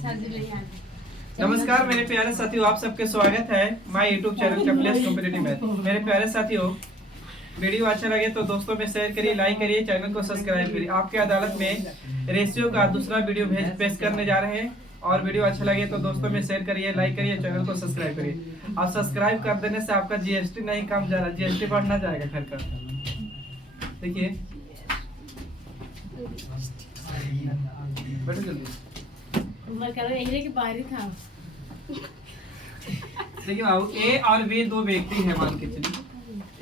नमस्कार मेरे प्यारे साथियों, आप सबके स्वागत है my YouTube channel Kapilesh competitive math. मेरे प्यारे साथियों, वीडियो अच्छा लगे तो दोस्तों में शेयर करिए, लाइक करिए, चैनल को सब्सक्राइब करिए। आपके अदालत में रेशियो का दूसरा वीडियो पेश करने जा रहे हैं और वीडियो अच्छा लगे तो दोस्तों में शेयर करिए, लाइक करिए, चैनल को सब्सक्राइब करिए। आप सब्सक्राइब कर देने से आपका जीएसटी नहीं कम जा रहा, जीएसटी बढ़ना जाएगा घर का। देखिए बैठो जल्दी। देखिए बाबू, ए और बी दो व्यक्ति है, मान के चलिए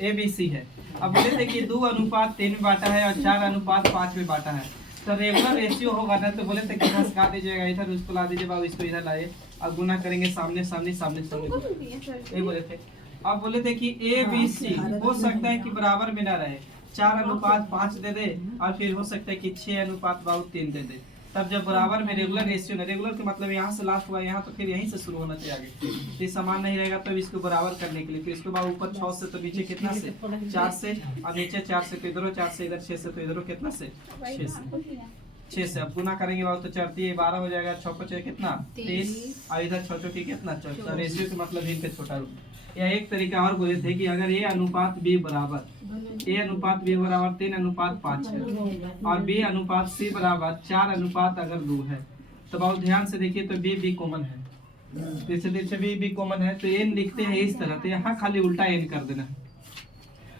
ए बी सी है। अब बोले थे कि 2:3 में बांटा है और 4:5 में बांटा है, तो रेगुलर रेशियो होगा ना। तो बोले थे कि हंसका दीजिएगा, इधर उसको ला दीजिए बाबू, इसको इधर लाइए, अब गुना करेंगे सामने सामने सामने सामने। ये बोले थे। अब बोले थे कि ए बी सी हो सकता है कि बराबर में ना रहे, 4:5 दे दे और फिर हो सकता है कि 6:3 दे दे। तब जब बराबर में रेगुलर रेशियो, रेगुलर का मतलब यहाँ से लास्ट हुआ यहाँ, तो फिर यहीं से शुरू होना चाहिए आगे। ये समान नहीं रहेगा तो इसको बराबर करने के लिए फिर इसको बाद ऊपर 6 से तो नीचे कितना से 4 से, और नीचे 4 से तो इधर 4 से, इधर 6 से तो इधर कितना से 6 से। अब गुना करेंगे बाबू तो 4 3 12 हो जाएगा, 6 5 कितना 30, और इधर 6 6 कितना 14। रेशियो का मतलब इनका छोटा रूप। या एक तरीका और बोले थे कि अगर ए अनुपात बी बराबर 3:5 है और बी अनुपात सी बराबर 4 अगर 2 है, तो बहुत ध्यान से देखिए तो बी कॉमन है, जैसे बी कॉमन है तो एन लिखते हैं इस तरह, तो यहाँ खाली उल्टा एन कर देना है।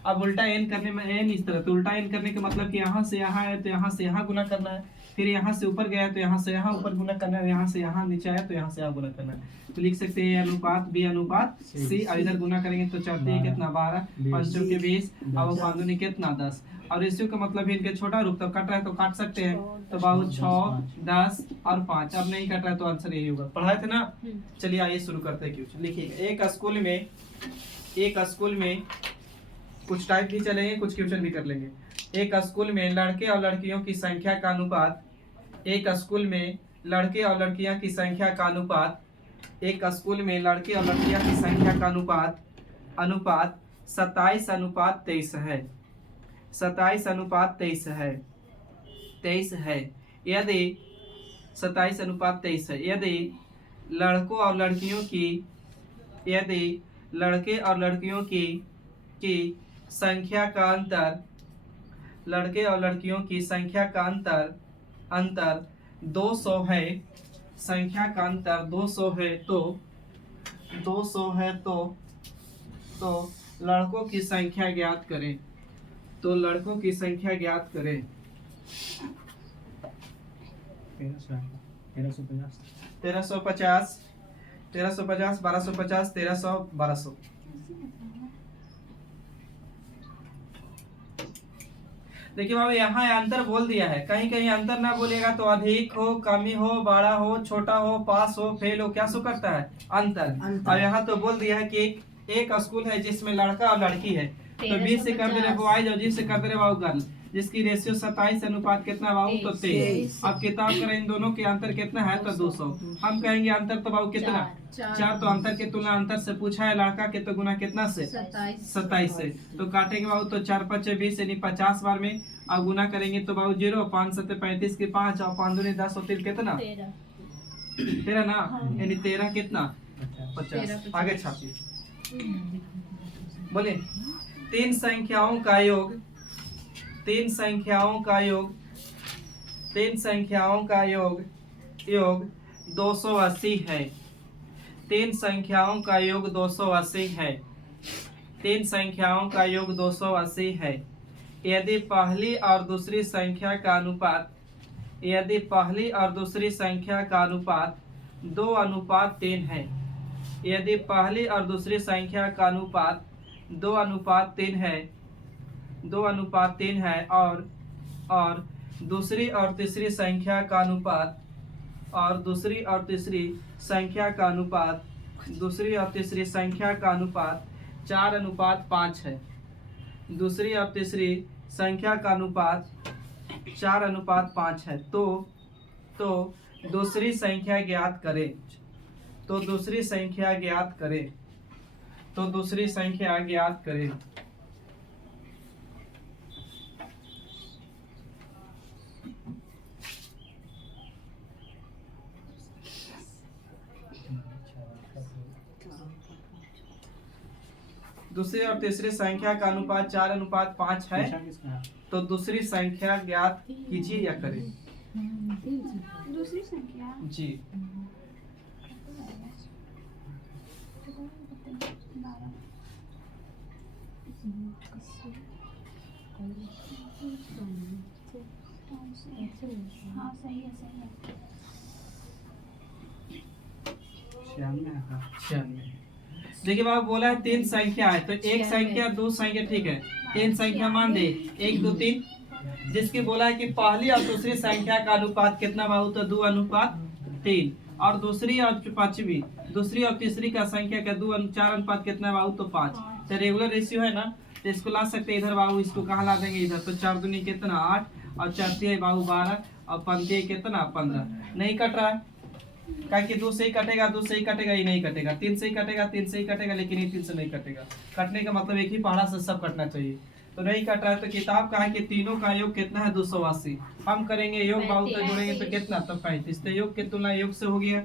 अब उल्टा एन करने में एन इस तरह, तो उल्टा एन करने का मतलब कि यहाँ से यहाँ है तो यहाँ से यहाँ गुना करना है, फिर यहाँ से ऊपर गया तो यहाँ से यहाँ ऊपर गुना करना है, यहाँ से यहाँ नीचे आया तो यहाँ से यहाँ गुना करना है। तो लिख सकते हैं अनुपात बी अनुपात सी, और इधर गुना करेंगे तो 4 कितना 12, 5 के 20, अब 5 दूनी कितना 10। और रेशियो का मतलब इनके छोटा रूप, तो कट रहा है तो काट सकते हैं, तो बाबू 6 10 और 5। अब नहीं कट रहा है तो आंसर यही होगा। पढ़ाए थे ना। चलिए आइए शुरू करते हैं क्वेश्चन। लिखिएगा, एक स्कूल में कुछ टाइप भी चलेंगे, कुछ क्वेश्चन भी कर लेंगे। एक स्कूल में लड़के और लड़कियों की संख्या का अनुपात, एक स्कूल में लड़के और लड़कियां की संख्या का अनुपात, एक स्कूल में लड़के और लड़कियां की संख्या का अनुपात 27:23 है। 27:23 है। 23 है। यदि 27:23 है, यदि लड़कों और लड़कियों की संख्या का अंतर, लड़के और लड़कियों की संख्या का अंतर 200 है, संख्या का अंतर 200 है, तो लड़कों की संख्या ज्ञात करें। तो लड़कों की संख्या ज्ञात करें। 1350 1250 1300 1200। देखिए बाबू, यहाँ अंतर बोल दिया है, कहीं कहीं अंतर ना बोलेगा तो अधिक हो, कमी हो, बड़ा हो, छोटा हो, पास हो, फेल हो, क्या सो करता है अंतर। और यहाँ तो बोल दिया है कि एक स्कूल है जिसमें लड़का और लड़की है, तो 20 से कर दे रहे बॉयज और 20 से कर दे रहे बाबू गर्ल, जिसकी रेशियो 27 अनुपात कितना बाबू तो 23। अब किताब करें इन दोनों के अंतर कितना है तो 200। हम कहेंगे अंतर तो बाबू कितना 4, तो अंतर के तुलना अंतर से पूछा है, लड़का के तो गुना कितना से 27 से। तो काटेंगे बाबू तो 4 5 20 यानी 50 बार में, अब गुना करेंगे तो बाबू 0 5 7 35 के 5 और 5 दूनी 10 होती कितना 13 ना, यानी 13 कितना 50। आगे छापिए, बोले तीन संख्याओं का योग 280 है। तीन संख्याओं का योग 280 है। तीन संख्याओं का योग 280 है। यदि पहली और दूसरी संख्या का अनुपात 2:3 है। यदि पहली और दूसरी संख्या का अनुपात 2:3 है और दूसरी और तीसरी संख्या का अनुपात 4:5 है। दूसरी और तीसरी संख्या का अनुपात 4:5 है, तो दूसरी संख्या ज्ञात करें। तो दूसरी संख्या ज्ञात करें। दूसरी और तीसरी संख्या का अनुपात 4:5 है, तो दूसरी संख्या ज्ञात कीजिए या करें। दूसरी संख्या जी, 12 हाँ सही है 96। देखिए बाबू बोला है 3 संख्या है, तो एक संख्या 2 संख्या, ठीक है, 3 संख्या मान दे, 1 2 3, जिसकी बोला है कि पहली और दूसरी संख्या का अनुपात कितना बाबू, तो 2:3, और दूसरी और पांचवी, दूसरी और तीसरी का संख्या का 4 अनुपात कितना बाबू, तो 5। तो रेगुलर रेशियो है ना, तो इसको ला सकते हैं इधर बाबू, इसको कहाँ ला देंगे इधर, तो 4 दूनी कितना 8, और 4 है बाबू 12, और 5 कितना 15। नहीं कट रहा है, क्या कि 2 से ही कटेगा, 2 से ही कटेगा, ये नहीं कटेगा, 3 से ही कटेगा, 3 से ही कटेगा, लेकिन ये 3 से नहीं कटेगा। कटने का मतलब एक ही पहाड़ा से सब कटना चाहिए, तो नहीं कट रहा है। तो किताब का है कि तीनों का योग कितना है, 280। हम करेंगे योग बाबू, तो जोड़ेंगे तो कितना, तो 35। तो योग की तुलना योग से हो गया,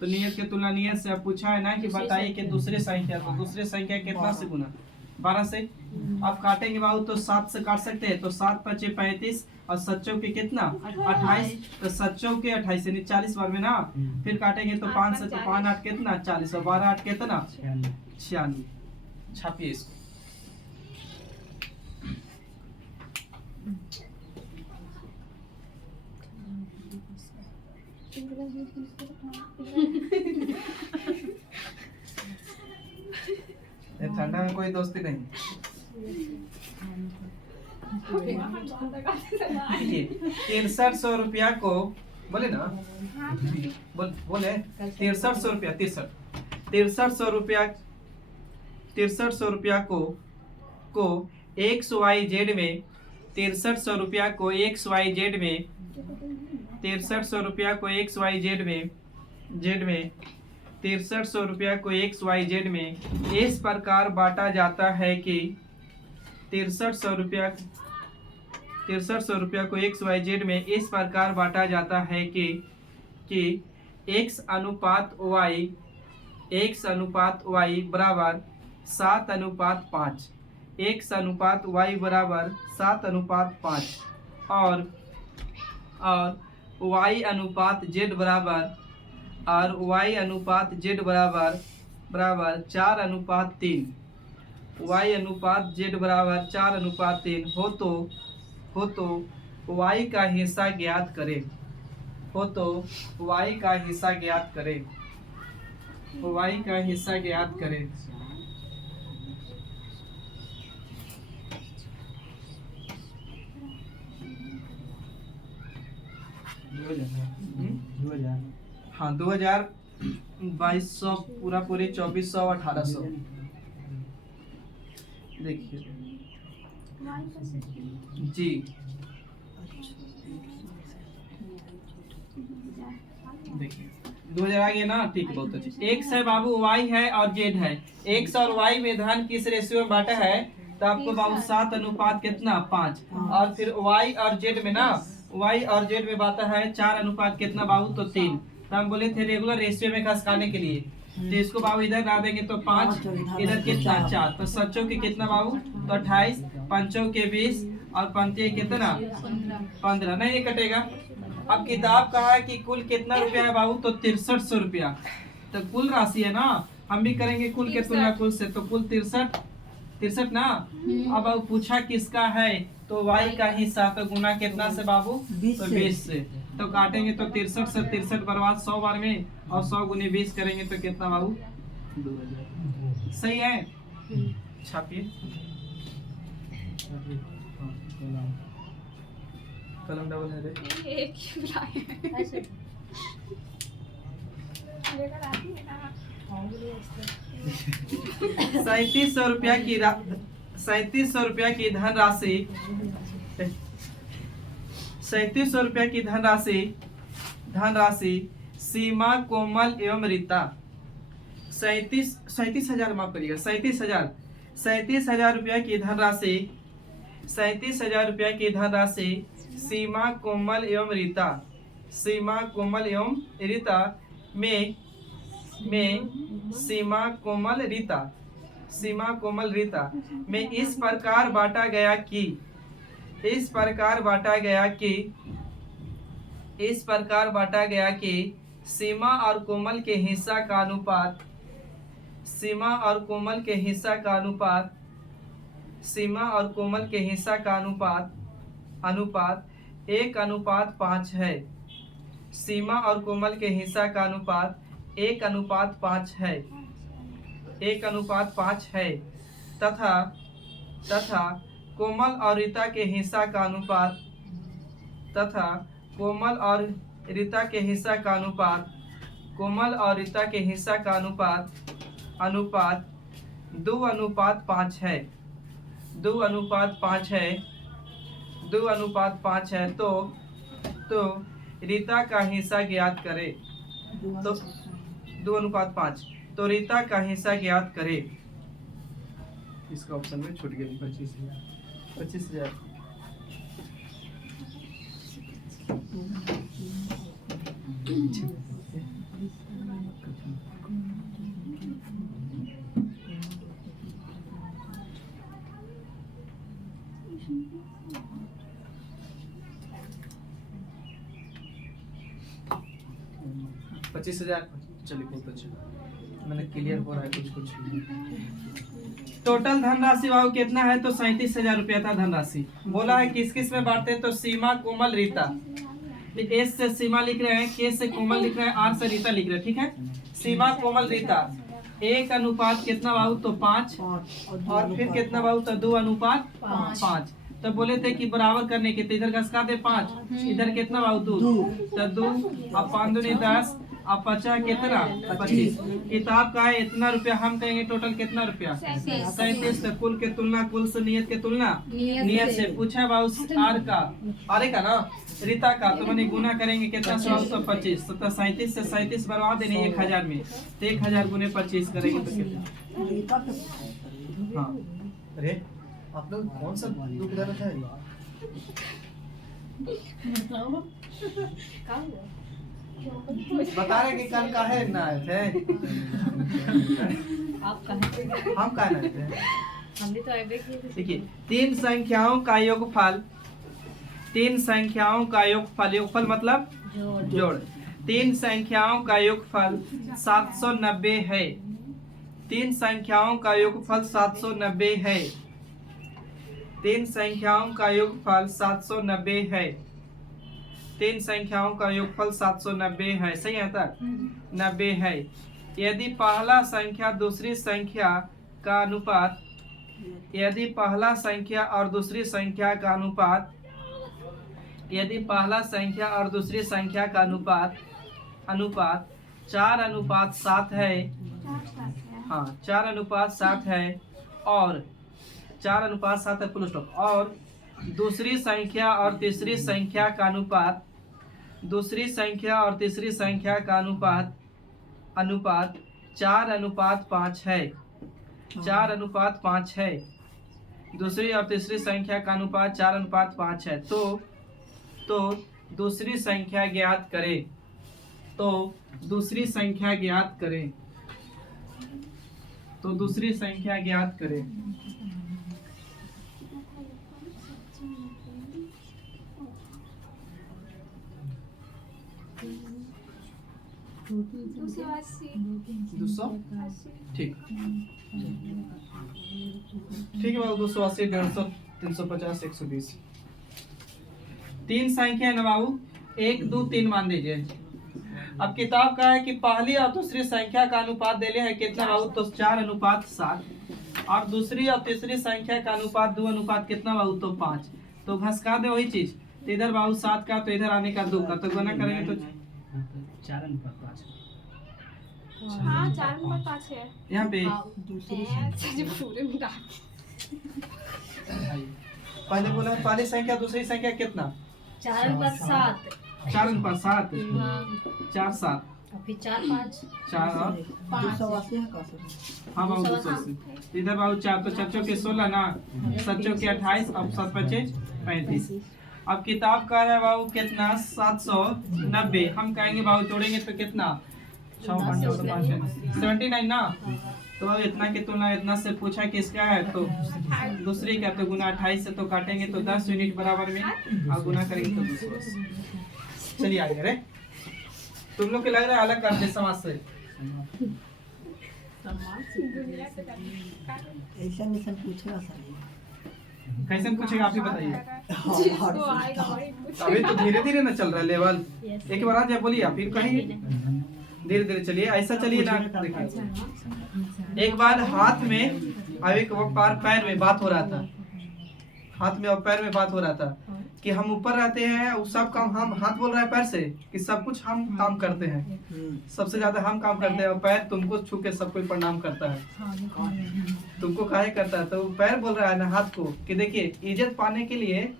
तो नियत की तुलना नियत से। अब पूछा है ना कि बताइए कि दूसरी संख्या, तो दूसरी संख्या कितना से गुना, 12 से। अब काटेंगे बाबू, तो 7 से काट सकते हैं, तो 7 5 35, और 7 चौके कितना 28, तो 7 चौके 28 यानी 40 बार में ना। फिर काटेंगे तो 5 से, तो 5 8 कितना 40, और 12 8 कितना 96। छापिए इसको। ठंडा में कोई दोस्ती नहीं। देखिए 6300 रुपया को बोले ना, बोले 6300 रुपया, 6300 रुपया, 6300 रुपया को XYZ में, 6300 रुपया को XYZ में, 6300 रुपया को XYZ में, 6300 रुपया को XYZ में इस प्रकार बांटा जाता है कि 6300 रुपया को XYZ में इस प्रकार बांटा जाता है कि X अनुपात Y बराबर 7:5, X अनुपात Y बराबर 7:5, और Y अनुपात Z बराबर, और Y अनुपात Z बराबर 4:3, Y अनुपात Z बराबर 4:3 हो तो Y का हिस्सा ज्ञात करें, हो तो Y का हिस्सा ज्ञात करें, Y का हिस्सा ज्ञात करें। हाँ 2000, 2200 पूरा पूरी 2400, 1800। देखिए जी, देखिए 2000 आ गया ना, ठीक है, बहुत अच्छे। X है बाबू, Y है और Z है। X और Y में धन किस रेशियो में बांटा है, तो आपको बाबू 7:5 कितना 5, और फिर Y और Z में ना, Y और Z में बांटा है 4:5 कितना बाबू, तो 3। तो हम बोले थे रेगुलर रेशियो में खसकाने के लिए, तो इसको बाबू इधर ला देंगे तो 5, इधर कितना 4, तो 7 के कितना बाबू, तो 28, 5 के 20, और 5 कितना 15, नहीं कटेगा। अब किताब कहा है कि कुल कितना रुपया है बाबू, तो 6300 रुपया, तो कुल राशि है ना, हम भी करेंगे कुल के तुलना कुल से, तो कुल 63 ना। अब पूछा किसका है, तो Y का हिस्सा, तो गुना कितना से बाबू, तो 20 से। तो काटेंगे तो 63 से 63 बर्बाद 100 बार में, और 100 गुने 20 करेंगे तो कितना बाबू, 2000। सही है, छापिए। कलम डबल है रे, 3700 रुपया की 3700 रुपया की धनराशि, 3700 रुपया की धनराशि सीमा, कोमल एवं रीता, 37,000 माफ करिएगा, 37,000 रुपया की धनराशि, 37,000 रुपया की धनराशि सीमा, कोमल एवं रीता, सीमा, कोमल एवं रीता में सीमा, कोमल, रीता सीमा, कोमल, रीता में इस प्रकार बांटा गया कि इस प्रकार बांटा गया कि सीमा और कोमल के हिस्सा का अनुपात 1:5 है। सीमा और कोमल के हिस्सा का अनुपात 1:5 है, 1:5 है तथा कोमल और रीता के हिस्सा का अनुपात 2:5 है, 2:5 है। तो रीता का हिस्सा ज्ञात करें। तो 2:5, तो रीता का हिस्सा ज्ञात करें। इसका ऑप्शन में छूट गया 25,000। पच्चीस हजार। चलिए बहुत अच्छा, मैंने क्लियर हो रहा है कुछ। टोटल धनराशि बाबू कितना है? तो 37,000 रुपया था धनराशि। बोला है किस किस में बांटते हैं? तो सीमा, कोमल, रीता। एस से सीमा लिख रहे हैं, के से कोमल लिख रहे हैं, आर से रीता लिख रहे हैं। ठीक है, सीमा, कोमल, रीता 1:5 कितना बाबू? तो 5। और फिर कितना बाबू? तो 2:5। तो बोले थे कि बराबर करने के, तो इधर घसका दे 5, इधर कितना बाबू? 2। तो 2 अब 5 दूनी 10, अब 50 कितना? 25। किताब का है इतना रुपया, हम कहेंगे टोटल कितना रुपया? 37। कुल के तुलना, कुल से नियत के तुलना नियत से। पूछा बाबू आर का ना, रीता का, तो मैंने गुना करेंगे कितना से बाबू? तो 25। तो 37 से 37 बर्बाद देने 1000 में, तो 1000 गुने 25 करेंगे तो कितना? हाँ, अरे आप लोग कौन सा दुख दर्द है? बता रहे कि कल काहे ना आए थे? आप कहाँ? हम काहे ना आए थे? हमने तो ऐसे किए थे। देखिए, 3 संख्याओं का योगफल, 3 संख्याओं का योगफल मतलब जोड़। 3 संख्याओं का योगफल 790 है। 3 संख्याओं का योगफल 790 है। 3 संख्याओं का योगफल 790 है। 3 संख्याओं का योगफल 790 है। सही है तक? 90 है। यदि पहला संख्या दूसरी संख्या का अनुपात, यदि पहला संख्या और दूसरी संख्या का अनुपात, यदि पहला संख्या और दूसरी संख्या का अनुपात 4:7 है, हाँ 4:7 है, और 4:7 है फुल स्टॉप, और दूसरी संख्या और तीसरी संख्या का अनुपात, दूसरी संख्या और तीसरी संख्या का अनुपात 4:5 है, 4:5 है। दूसरी और तीसरी संख्या का अनुपात 4:5 है। तो दूसरी संख्या ज्ञात करें। तो दूसरी संख्या ज्ञात करें। तो दूसरी संख्या ज्ञात करें। ठीक है बाबू, 280, 150, 350, 120। 3 संख्या है ना बाबू, 1, 2, 3 मान दीजिए। अब किताब का है कि पहली और दूसरी संख्या का अनुपात दे है कितना बाबू? तो 4:7। और दूसरी और तीसरी संख्या का अनुपात 2:, कितना बाबू? तो 5। तो घसका दे वही चीज। तो इधर बाबू 7 का, तो इधर आने का 2 का, तो गुना करेंगे तो 4:5। हाँ 4:5 है। यहाँ पे पूरे मिला। पहले बोला पहली संख्या दूसरी संख्या कितना? 4:7। 4:7, हाँ 4 7, और फिर 4 5 4 और 280 है का सर? हाँ बाबू 280। इधर बाबू 4, तो 4 के 16 ना, 7 के 28, अब 7 25 35। अब किताब का है बाबू कितना? 790। हम कहेंगे बाबू तोड़ेंगे तो कितना? 79 ना। तो अब इतना की तुलना इतना से पूछा किसका है, तो दूसरी का, तो गुना 28 से तो काटेंगे तो 10 यूनिट बराबर में, और गुना करेंगे तो 200 से। चलिए आगे रे, तुम लोग के लग रहा है अलग करते समाज से। ऐसा निशान पूछेगा सर ये। कैसे पूछेगा आप ही बताइए। जिसको आएगा वही पूछेगा। अभी तो धीरे धीरे ना चल रहा है लेवल, एक बार आ जाए बोलिए, फिर कहिए धीरे धीरे चलिए, ऐसा चलिए ना। देखिए एक बार हाथ में अब एक बार पैर में बात हो रहा था, हाथ में और पैर में बात हो रहा था कि हम ऊपर रहते हैं, वो सब काम हम, हाथ बोल रहा है पैर से कि सब कुछ हम काम करते हैं, सबसे ज्यादा हम काम करते हैं, और पैर तुमको छू के सब कोई प्रणाम करता है, तुमको काहे करता है। तो पैर बोल रहा है ना हाथ को कि देखिए इज्जत पाने के लिए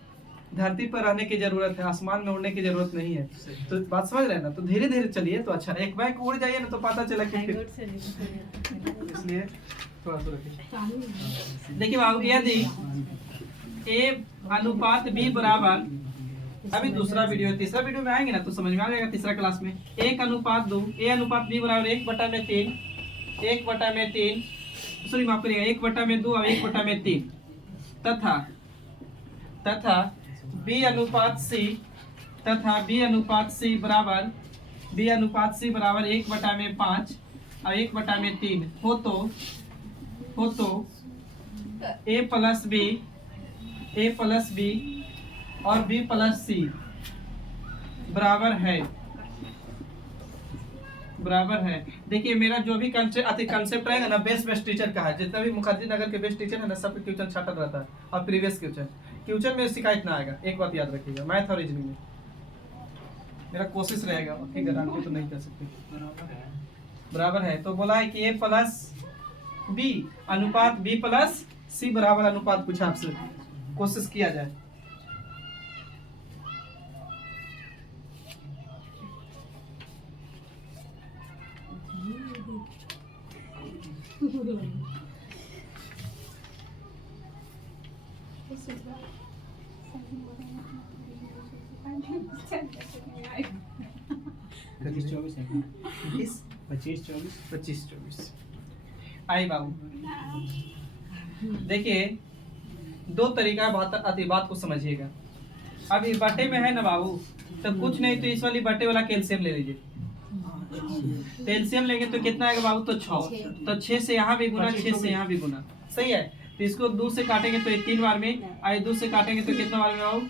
धरती पर रहने की जरूरत है, आसमान में उड़ने की जरूरत नहीं है। तो बात समझ रहे हैं ना, तो धीरे धीरे चलिए तो अच्छा, एक बैग उड़ जाइए ना तो पता चला कि फिर, इसलिए थोड़ा सा रखिए। देखिए बाबू, यदि ए अनुपात बी बराबर, अभी दूसरा वीडियो है, तीसरा वीडियो में आएंगे ना तो समझ में आ जाएगा तीसरा क्लास में। 1:2, ए अनुपात बी बराबर 1/3, 1/3, सॉरी माफ करिएगा 1/2 और 1/3, तथा बी अनुपात सी, तथा बी अनुपात सी बराबर 1/5 और 1/3 हो तो ए प्लस बी और बी प्लस सी बराबर है। देखिए मेरा जो भी कंसेप्ट रहेगा ना, बेस्ट टीचर का है, जितना भी मुखर्जी नगर के बेस्ट टीचर है ना, सब क्वेश्चन छाटा रहता है, और प्रीवियस क्वेश्चन में शिकायत ना आएगा। एक बात याद रखिएगा, मैथ और रीजनिंग में मेरा कोशिश रहेगा, ठीक गारंटी तो नहीं कर सकते। बराबर है तो बोला है कि ए प्लस बी अनुपात बी प्लस सी बराबर अनुपात पूछा आपसे, कोशिश किया जाए। पच्चीस चौबीस है, 25-24 आई बाबू। देखिए दो तरीका बात को समझिएगा। अब इस बटे में है ना बाबू, तो कुछ नहीं तो इस वाली बटे वाला कैल्शियम ले लीजिए। कैल्शियम लेंगे तो कितना आएगा बाबू, तो 6, तो 6 से यहाँ भी गुना, 6 से यहाँ भी गुना, सही है। तो इसको 2 से काटेंगे तो 3 बार में, और 2 से काटेंगे तो कितना बार में बाबू,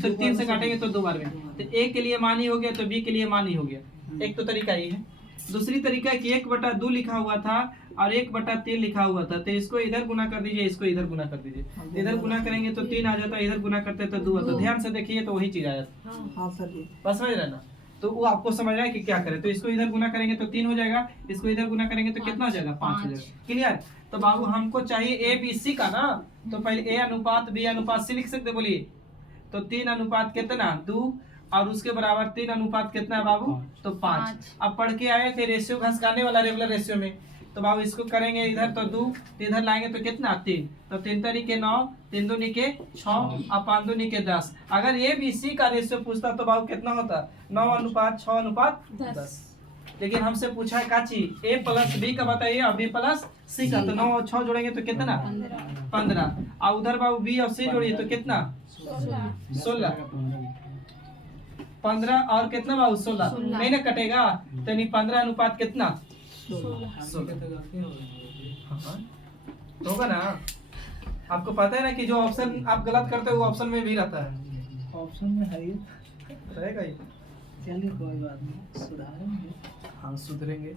तो 3 से काटेंगे तो 2 बार में। तो ए के लिए मान ही हो गया, तो बी के लिए मान ही हो गया। एक तो तरीका ये है। दूसरी तरीका है कि 1/2 लिखा हुआ था और 1/3 लिखा हुआ था, तो इसको इधर गुना कर दीजिए, इसको इधर गुना कर दीजिए। इधर गुना करेंगे तो 3 आ जाता है, इधर गुना करते तो 2 आता। ध्यान से देखिए तो वही चीज आ जाता। हाँ सर जी। बस समझ रहे ना, तो वो आपको समझ रहा है कि क्या करें। तो इसको इधर गुना करेंगे तो 3 हो जाएगा, इसको इधर गुना करेंगे तो कितना हो जाएगा, 5 हो जाएगा। क्लियर। तो बाबू हमको चाहिए ए बी सी का ना, तो पहले ए अनुपात बी अनुपात सी लिख सकते, बोलिए। तो 3 अनुपात कितना 2, और उसके बराबर 3 अनुपात कितना है बाबू, तो 5। अब पढ़ के आए थे रेशियो घसकाने वाला रेगुलर रेशियो में, तो बाबू इसको करेंगे इधर तो 2, इधर लाएंगे तो कितना 3, तो 3 तरीके 9, 3 दूनी के 6 और 5 दूनी के 10। अगर ए बी सी का रेशियो पूछता तो बाबू कितना होता, 9:6:10। लेकिन हमसे पूछा है काची ए प्लस बी का बताइए और बी प्लस सी का, तो 9 और 6 जोड़ेंगे तो कितना 15, और उधर बाबू बी और सी जोड़िए तो कितना 16, 15 और कितना बाबू 16 नहीं ना कटेगा, तो नहीं 15 अनुपात कितना 16 होगा ना। आपको पता है ना कि जो ऑप्शन आप गलत करते हो वो ऑप्शन में भी रहता है, ऑप्शन में है ये, रहेगा ही। चलिए कोई बात नहीं, सुधारेंगे। हाँ सुधरेंगे।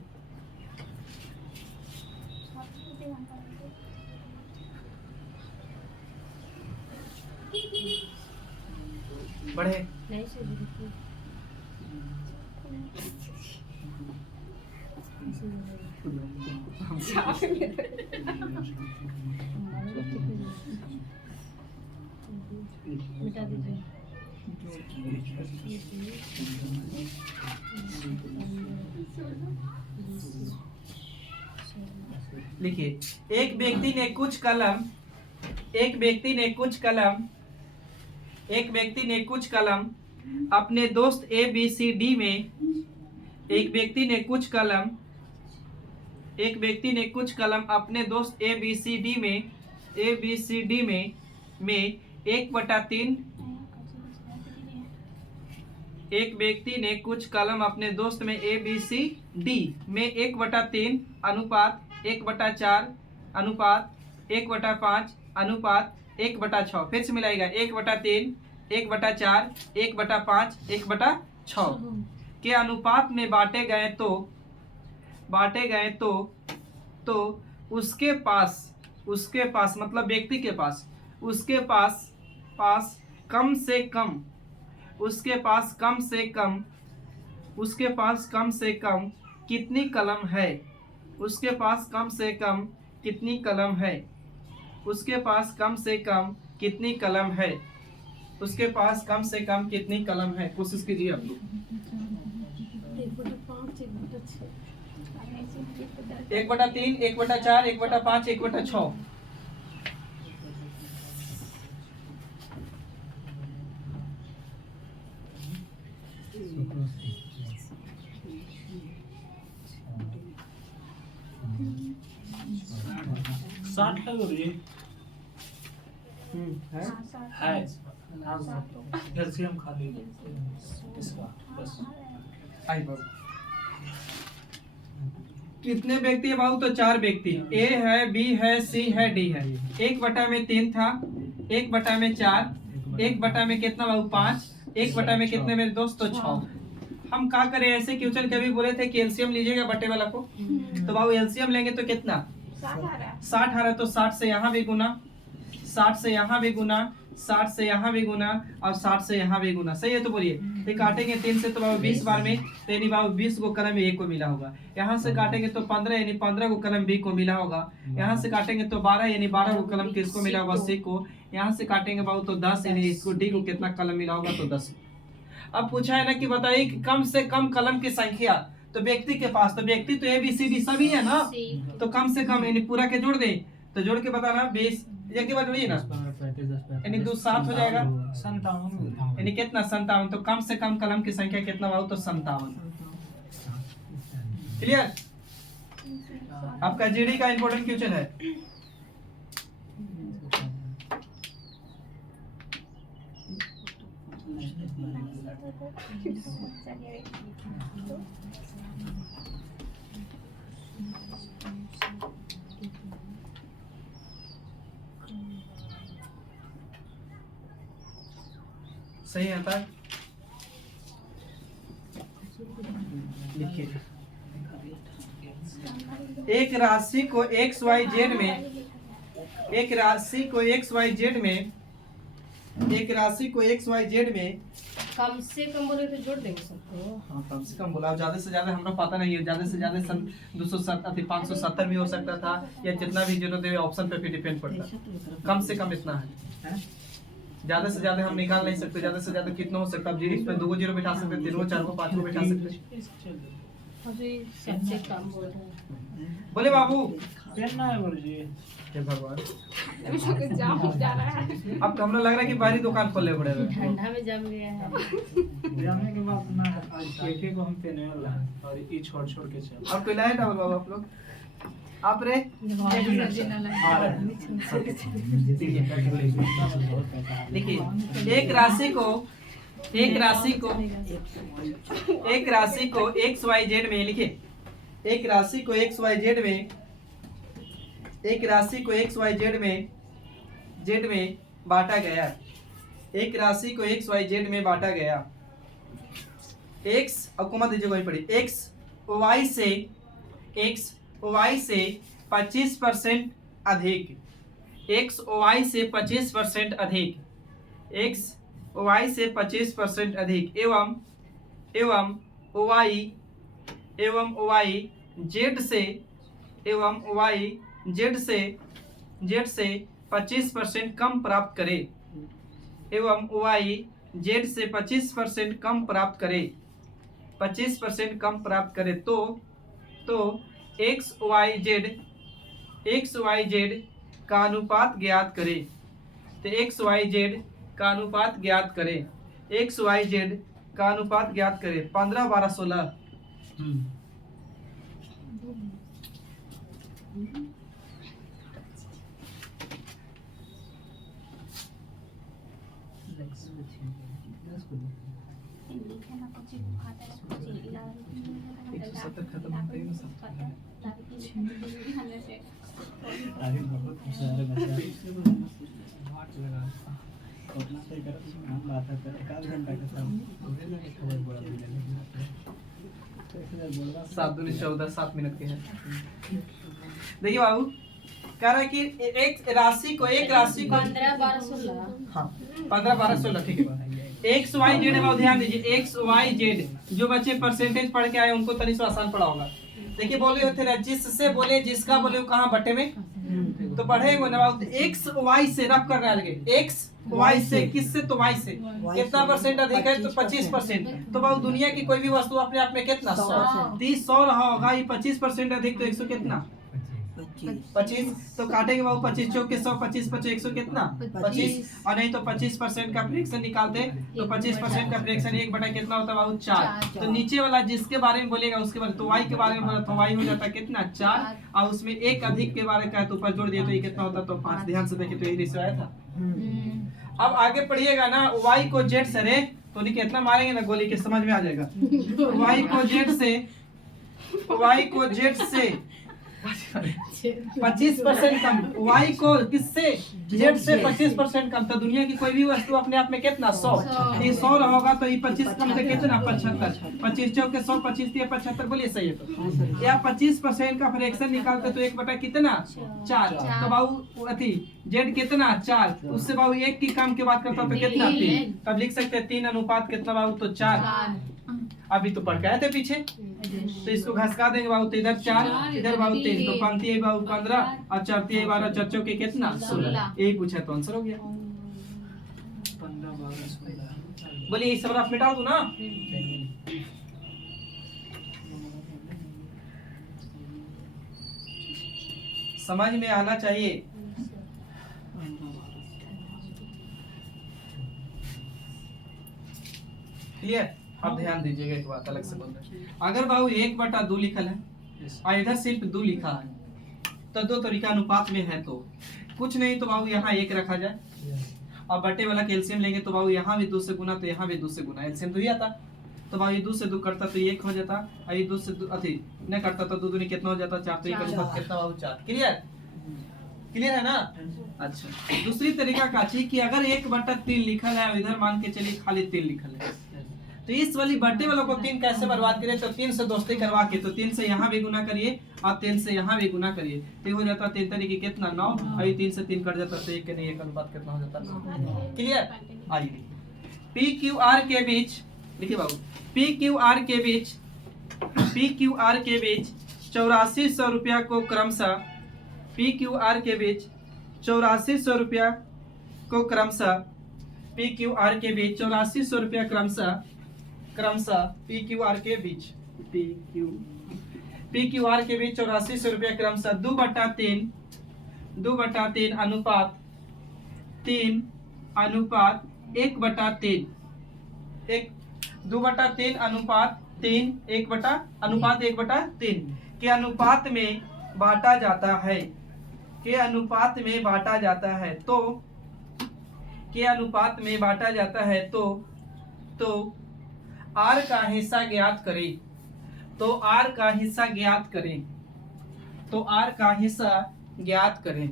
बढ़े नहीं से मिटा दीजिए। लिखिए, एक व्यक्ति ने कुछ कलम अपने दोस्त ए बी सी डी में, एक व्यक्ति ने कुछ कलम एक व्यक्ति ने कुछ कलम अपने दोस्त ABCD में 1/3 एक व्यक्ति ने कुछ कलम अपने दोस्त में ABCD में 1/3 अनुपात 1/4 अनुपात 1/5 अनुपात 1/6 फिर से मिलाएगा 1/3 1/4 1/5 1/6 के अनुपात में बांटे गए तो उसके पास मतलब व्यक्ति के पास उसके पास कम से कम कितनी कलम है उसके पास कम से कम कितनी कलम है उसके पास कम से कम कितनी कलम है उसके पास कम से कम कितनी कलम है। कोशिश कीजिए आप लोग। 1/3 1/4 1/5 1/6 60 है गुरुजी है कैल्शियम खा लीजिए इसका बस। आई बाबू कितने व्यक्ति है बाबू? तो 4 व्यक्ति। A है, B है, C है, D है। 1/3 था, 1/4, 1/में कितना बाबू? 5, 1/में कितने मेरे दोस्त? तो 6। हम क्या करें ऐसे क्वेश्चन कभी बोले थे कि एलसीएम लीजिएगा बटे वाला को, तो बाबू एलसीएम लेंगे तो कितना? 60 आ रहा है तो 60 से यहाँ भी गुना, 60 से यहाँ भी गुना, 60 से यहाँ भी गुना और 60 से यहाँ भी गुना। सही है तो बोलिए। तो काटेंगे 3 से तो बाबू 20 बार में, तो यानी बाबू 20 को कलम A को मिला होगा। यहाँ से काटेंगे तो 15 यानी 15 को कलम B को मिला होगा। यहाँ से काटेंगे तो 12 यानी 12 को कलम किसको मिला होगा? C को। यहाँ से काटेंगे बाबू तो 10 यानी इसको D को कितना कलम मिला होगा? तो 10। अब पूछा है ना कि बताइए कि कम से कम कलम की संख्या, तो व्यक्ति के पास, तो व्यक्ति तो ABCD सभी है ना, तो कम से कम यानी पूरा के जोड़ दे, तो जोड़ के बताना 20 एक बार जोड़िए ना, यानी 2 7 हो जाएगा 57 यानी कितना? 57। तो कम से कम कलम की संख्या कितना बाबू? तो 57। क्लियर? आपका जीडी का इंपॉर्टेंट क्वेश्चन है। सही आता है? लिखिए। एक राशि को XYZ में कम से कम बोले तो जोड़ देंगे सबको। हाँ कम से कम बोला, ज्यादा से ज्यादा हमरा पता नहीं है, ज्यादा से ज्यादा 270 570 भी हो सकता था, या जितना भी जरूरत है ऑप्शन पे भी डिपेंड पड़ता है। कम से कम इतना है, ज्यादा से ज्यादा हम निकाल नहीं सकते। ज्यादा से ज्यादा कितना हो सकता है? आप जीडी पे 2 0 बिठा सकते, 3 4 5 बिठा सकते। अभी सबसे कम बोल रहे हैं। बोले बाबू पेन ना है गुरुजी। हे भगवान, जाम हो जा रहा है। अब तो हमरा लग रहा है कि बाहरी दुकान खोलने पड़ेगा। ठंडा में जम गया है। जाने के बाद ना आज एक को हम पेने वाला है और ये छोड़ के चल। अब कोई लाए डबल बाबू आप लोग? आप रे देखिए, एक राशि को XYZ में लिखिए। एक राशि को XYZ में बांटा गया। एक राशि को XYZ में बांटा गया। X अब कोमा दीजिए वहीं पड़ी। X Y से 25% अधिक, X Y से 25% अधिक, X Y से 25% अधिक एवं Y Z से 25% कम प्राप्त करे, एवं Y Z से 25% कम प्राप्त करे, 25% कम प्राप्त करे तो XYZ का अनुपात ज्ञात करें। तो XYZ का अनुपात ज्ञात करें। XYZ का अनुपात ज्ञात करें। 15 12 16 अरे बहुत सारे बच्चे उतना सही कर हम बात कर आधा घंटा का काम खबर बोला 7 दूनी 14 7 मिनट के हैं। देखिए बाबू कह रहा है कि एक राशि को 15 12 16 हाँ 15 12 16 ठीक है। एक्स वाई जेड है बाबू ध्यान दीजिए एक्स वाई जेड जो बच्चे परसेंटेज पढ़ के आए उनको तनी सा आसान पड़ा होगा। देखिए बोले होते ना जिससे बोले जिसका बोले कहाँ बट्टे में तो पढ़ेंगे ना बाबू एक्स वाई से रफ कर रहे एक्स वाई से किससे तो वाई से कितना परसेंट अधिक है तो 25%। तो बाबू दुनिया की कोई भी वस्तु अपने आप में कितना 100 30 100 रहा होगा ये 25% अधिक तो 100 कितना 25 तो काटेंगे बाबू 25 चौक के 100 25 25 100 कितना 25 और नहीं तो 25% का फ्रैक्शन निकालते तो 25% का फ्रैक्शन 1/, कितना होता है बाबू 4। तो नीचे वाला जिसके बारे में बोलेगा उसके बारे तो y के बारे में बोला तो y हो जाता है कितना 4 और उसमें एक अधिक के बारे का है तो ऊपर जोड़ दिए तो ये कितना होता तो 5। ध्यान से देखिए तो यही रेशियो आया था। अब आगे पढ़िएगा ना y को z से रे तो नहीं कितना मारेंगे ना गोली के समझ में आ जाएगा। y को z से 25% कम y को किससे z से 25% कम। तो दुनिया की कोई भी वस्तु अपने आप में कितना 100 ये 100 होगा तो ये 25 कम से कितना 75 25 चौक के 100 25 दिए 75 बोलिए सही है। तो या 25% का फ्रैक्शन निकालते तो 1/, कितना 4। तो बाबू अथी z कितना 4 उससे बाबू 1 की कम की बात करता तो कितना 3 तब लिख सकते हैं 3 अनुपात कितना बाबू तो 4। अभी तो पढ़ के आए थे पीछे तो इसको घसका देंगे बाबू तो इधर 4 इधर बाबू 3 तो पंक्ति है बाबू 15 और चौथी है 12 चर्चों के कितना 16 यही पूछा तो आंसर हो गया। 15 12 16 बोलिए ये सब रफ मिटा दूं ना। समझ में आना चाहिए। क्लियर। अब ध्यान दीजिएगा एक बात अलग से बोल रहे हैं। अगर बाबू 1/2 लिखल है और इधर सिर्फ 2 लिखा है तो दो तरीका अनुपात में है तो कुछ नहीं तो बाबू यहाँ 1 रखा जाए और बटे वाला का एलसीएम लेंगे तो बाबू यहाँ भी 2 से गुना तो यहाँ भी 2 से गुना एलसीएम तो ही आता तो बाबू ये 2 से 2 करता तो 1 हो जाता और ये 2 से 2 अथी नहीं करता तो 2 दूनी कितना हो जाता 4 तो 1 अनुपात कितना बाबू 4। क्लियर क्लियर है ना। अच्छा दूसरी तरीका का चीज कि अगर 1/3 लिखल है इधर मान के चलिए खाली 3 लिखल है तो इस वाली बट्टे वालों को 3 कैसे बर्बाद करें तो 3 से दोस्ती करवा के तो 3 से यहाँ भी गुना करिए और 3 से यहाँ भी गुना करिए तो हो जाता 3 तरीके कितना 9 और ये 3 से 3 कट जाता तो 1 के नहीं 1 अनुपात कितना हो जाता 9। क्लियर। आइए पी क्यू आर के बीच देखिए बाबू पी क्यू आर के बीच 8400 रुपया को क्रमशः पी क्यू आर के बीच 8400 रुपया को क्रमशः पी क्यू आर के बीच 8400 रुपया क्रमशः पी क्यू आर के बीच 8400 रुपया क्रमशः 2/3 अनुपात 3 अनुपात 1/3 2/3 अनुपात 3 अनुपात 1/3 के अनुपात में बांटा जाता है के अनुपात में बांटा जाता है तो के अनुपात में बांटा जाता है तो आर का हिस्सा ज्ञात करें तो आर का हिस्सा ज्ञात करें तो आर का हिस्सा ज्ञात करें।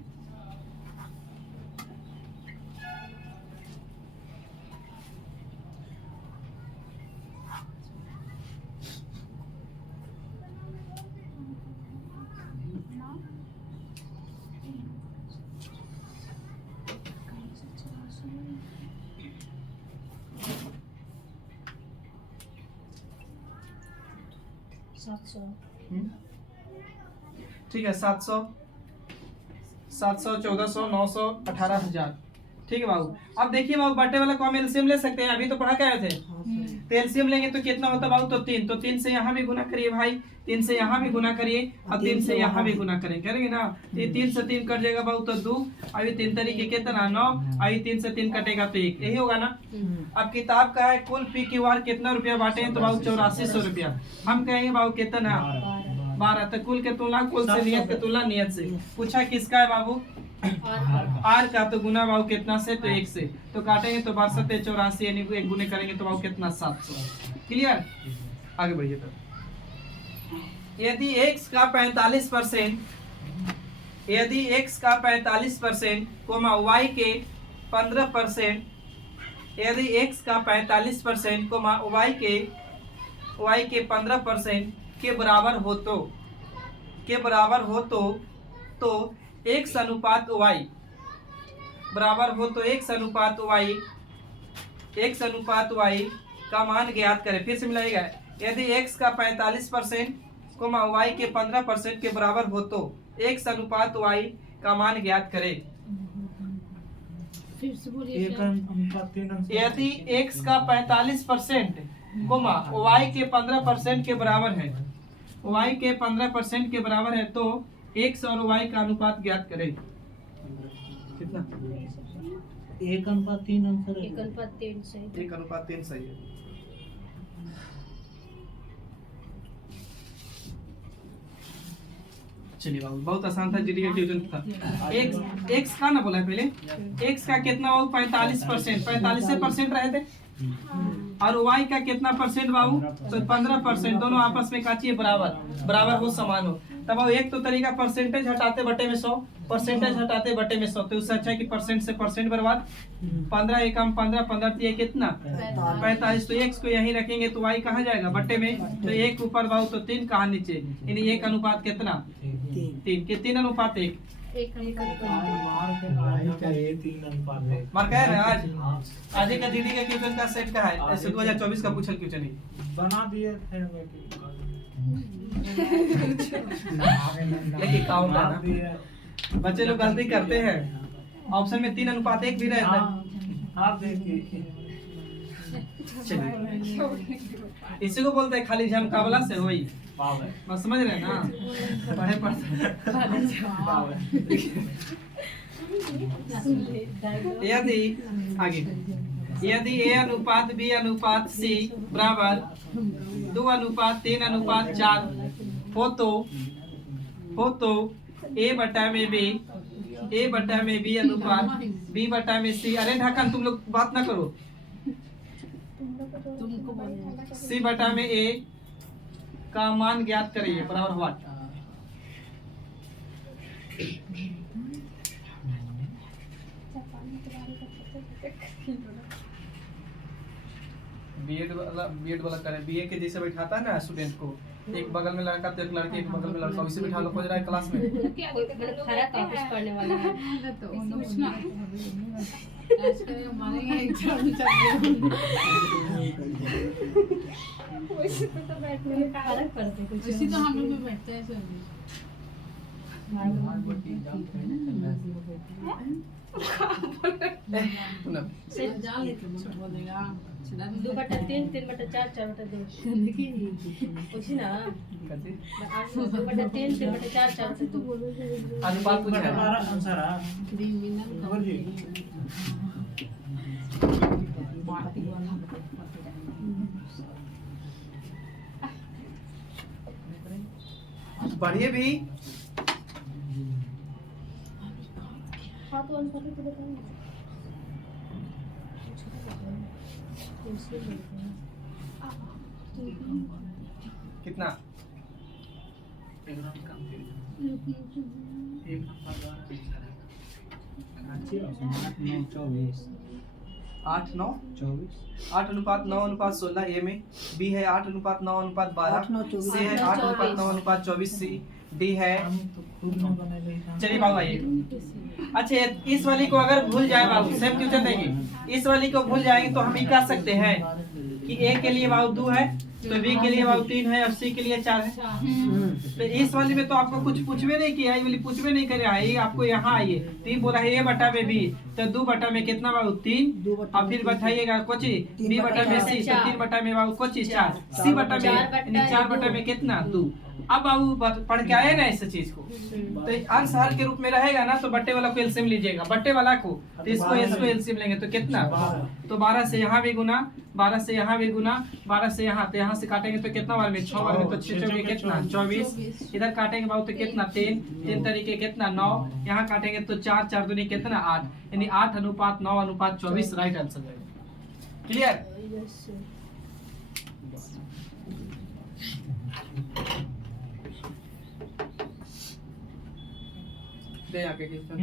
ठीक है 700 1400 900 18,000 ठीक है बाबू। अब देखिए बाबू बटे वाला को हम एलसीएम ले सकते हैं अभी तो पढ़ा के आए थे तो एलसीएम लेंगे तो कितना होता बाबू तो 3 से यहाँ भी गुना करिए भाई 3 से यहाँ भी गुना करिए और 3 से यहाँ भी गुना करेंगे ना ये 3 से 3 कट जाएगा बाबू तो 2 अभी 3 तरीके कितना 9 अभी 3 से 3 कटेगा तो 1 यही होगा ना। अब किताब का है कुल पी क्यू आर कितना रुपया बांटे हैं तो बाबू 8400 रुपया हम कहेंगे बाबू कितना 12 तो कुल के तुलना कुल से, नियत के तुलना नियत से। पूछा किसका है बाबू? आर का। तो गुना बाबू कितना से? तो 1 से। तो काटेंगे तो 62 84 यानी 1 गुने करेंगे तो बाबू कितना? 700। क्लियर? आगे बढ़िए। तो यदि x का 45%, यदि x का 45% कोमा y के 15%, यदि x का 45% कोमा y के 15% के बराबर हो तो x अनुपात y बराबर हो तो x अनुपात y का मान ज्ञात करें। फिर से मिलाएगा। यदि x का 45% कोमा y के 15% के बराबर हो तो x अनुपात y का मान ज्ञात करें। फिर से बोलिए एक सर। अनुपात 3 यदि x का 45% कोमा y के 15% के बराबर है, y के 15% के बराबर है तो x और y का अनुपात ज्ञात करें। कितना? 1:3 आंसर है। 1:3 सही। 1:3 सही है। चलिए बाबू, बहुत आसान था। जीडी का ट्यूशन था। एक्स का ना बोला है पहले। एक्स का कितना बाबू? 45%। 45% रहे थे। और वाई का कितना परसेंट बाबू? तो 15%। दोनों आपस में काचिए बराबर हो, समान हो। तब अब एक तो तरीका परसेंटेज हटाते बटे में 100, परसेंटेज हटाते बटे में 100। तो उससे अच्छा है कि परसेंट से परसेंट बर्बाद। 15 एकम 15, 15 दिए कितना? 45। तो एक्स को यहीं रखेंगे तो वाई कहाँ जाएगा? बटे में। तो 1 ऊपर बाबू तो 3 कहाँ नीचे? यानी 1 अनुपात कितना? 3 के 3 अनुपात 1। मार्क है ना आज का दीदी का क्वेश्चन का सेट का है। ऐसे 2024 का पूछल क्वेश्चन है। बना दिए थे लेकिन काम ना बच्चे लोग गलती करते हैं। ऑप्शन में 3 अनुपात 1 भी रहता है। आप देखिए। चलिए, इसी को बोलते हैं खाली झमकावला से वही। बस समझ रहे हैं ना? पढ़े यदि आगे यदि a अनुपात b अनुपात c बराबर 2 अनुपात 3 अनुपात 4 हो तो a बटा में b अनुपात b बटा में c। अरे ढक्कन तुम लोग बात ना करो। c बटा में a का मान ज्ञात करिए बराबर व्हाट? बीएड वाला करें। बीए के जैसे बैठाता है ना स्टूडेंट को, एक बगल में लड़का तो एक लड़की, एक बगल में लड़का, उसे बैठा लो। खोज रहा है क्लास में। खरा कागज पढ़ने वाला है। वैसे तो बैठने में फर्क पड़ता है कुछ। इसी तो हम लोग भी बैठते हैं सर। जाल लेके बोलेगा 2/3, 3/4, 4/2 उसी ना। 2/3, 3/4, 4/2 अनुपात पूछा है। हमारा आंसर है। खबर जी। पढ़िए भी। हाँ तो आंसर तो बताओ। कितना? 8 9 8 अनुपात 9 अनुपात 16 ए में। बी है 8 अनुपात 9 अनुपात 12। सी है 8 अनुपात 9 अनुपात 24। सी डी है। चलिए बाबू आइए। अच्छा, इस वाली को अगर भूल जाए बाबू, सेम क्वेश्चन देंगे। इस वाली को भूल जाएंगे तो हम ये कह सकते हैं कि ए के लिए बाबू 2 है, तो बी के लिए बाबू 3 है और सी के लिए 4 है। तो इस वाली में तो आपको कुछ पूछवे नहीं किया, ये वाली पूछवे नहीं कर रहा है। ये आपको यहाँ आइए, 3 बोला है ए बटा में बी, तो 2 बटा में कितना बाबू 3। और फिर बताइएगा कोची बी बटा में सी, तो 3 बटा में बाबू कोची 4। सी बटा में 4 बटा में कितना 2। अब बाबू पढ़ के आए ना इस चीज को, तो अंश हर के रूप में रहेगा ना, तो बट्टे वाला को एलसीएम लीजिएगा, बट्टे वाला को, तो इसको एलसीएम लेंगे तो कितना, तो 12 से यहाँ भी गुना, 12 से यहाँ भी गुना, 12 से यहाँ, तो यहाँ से काटेंगे तो कितना बार में, 6 बार में, तो 6 चौके कितना 24, इधर काटेंगे बाबू तो कितना 3, 3 तरीके कितना 9, यहाँ काटेंगे तो 4, 4 दूनी कितना 8, यानी 8:9:24 राइट आंसर रहेगा। क्लियर? दे आके किसका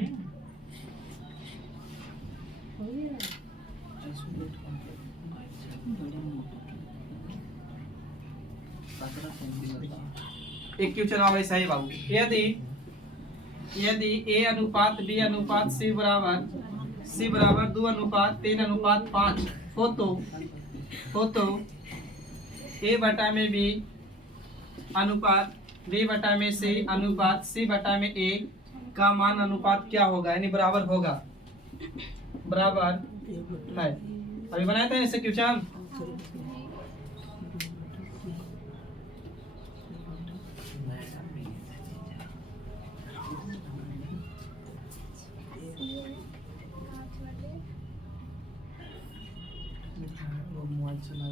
एक क्वेश्चन आ वैसा ही बाबू, यदि A अनुपात B अनुपात C बराबर 2:3:5 हो तो A बटा में B अनुपात B बटा में C अनुपात C बटा में A का मान अनुपात क्या होगा, यानी बराबर होगा, बराबर है। अभी बनाए थे ऐसे क्वेश्चन, मोबाइल चला है।